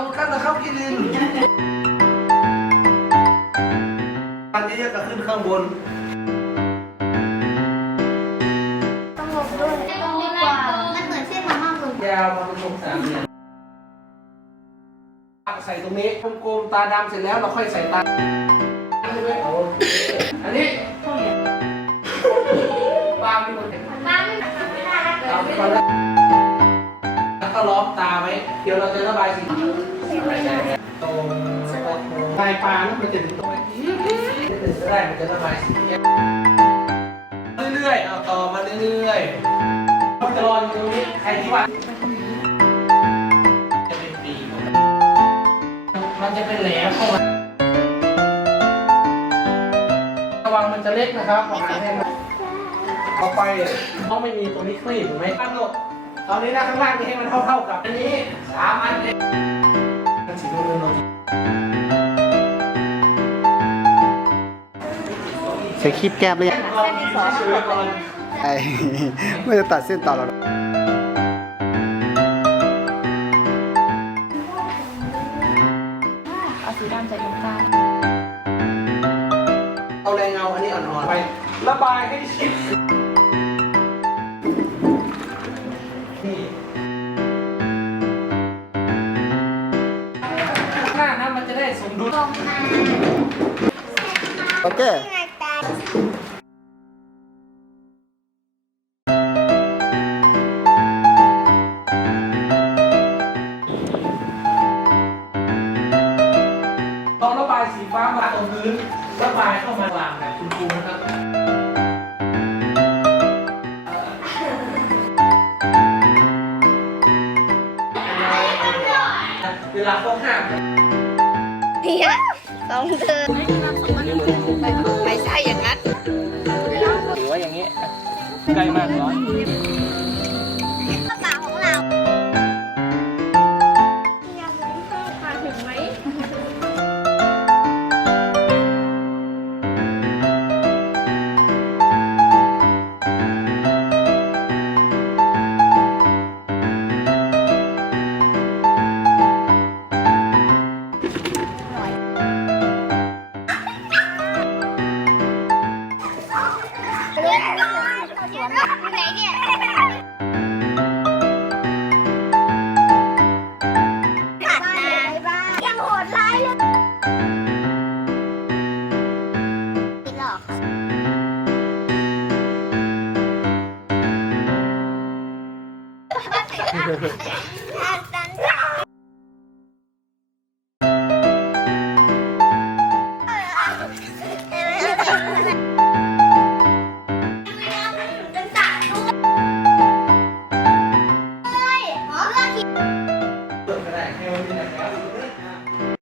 ที่ดินอันนี้จะขึ้นข้างบนต้องลงด้วยต้องดีกว่ามันเหมือนเส้นมาม่าเลยยาวมาเป็นวงสามเหลี่ยมใส่ตรงนี้กลมๆตาดำเสร็จแล้วเราค่อยใส่ตาใช่ไหมเอาอันนี้ตามที่คนเห็นน้ำไม่ได้แล้วตามที่คนแล้วแล้วก็ล้อมตาไว้เดี๋ยวเราจะระบายสี ตรงปลายปลาแล้วมันจะถึงตรงไหนถึงก็ได้มันจะระบายสีเรื่อยๆ เอาต่อมาเรื่อยๆมันจะรออยู่ตรงนี้ใครที่ว่าจะเป็นปีมันจะเป็นแหลมเข้ามาระวังมันจะเล็กนะครับขอาหารให้ต่อไปต้องไม่มีตรงนี้คลีบถูกไหมตั้งโลกตอนนี้นะข้างล่างนี่ให้มันเท่าๆกับอันนี้สามอันเอง ใส่คลิปแก้มเลยงเอาดีๆเฉยๆก่อนไอ้ไม่จะตัดเส้นต่อหรอกเอาสีดำใส่ตรงกลางเอาแรงเงาอันนี้อ่อนๆไประบายให้ชิด สมดุลลงมาโอเคไงตาลองระบายสีฟ้ามาตรงพื้นระบายเข้ามากลางแบบคุณครูนะครับเวลาเขาห้าม เนี่ยสองเธอไม่ใช่อย่างนั้นหรือว่าอย่างนี้ ใกล้มากร้อน ไหนเนี่ยขาดตายังโหดร้ายเลยหลอกขาดตา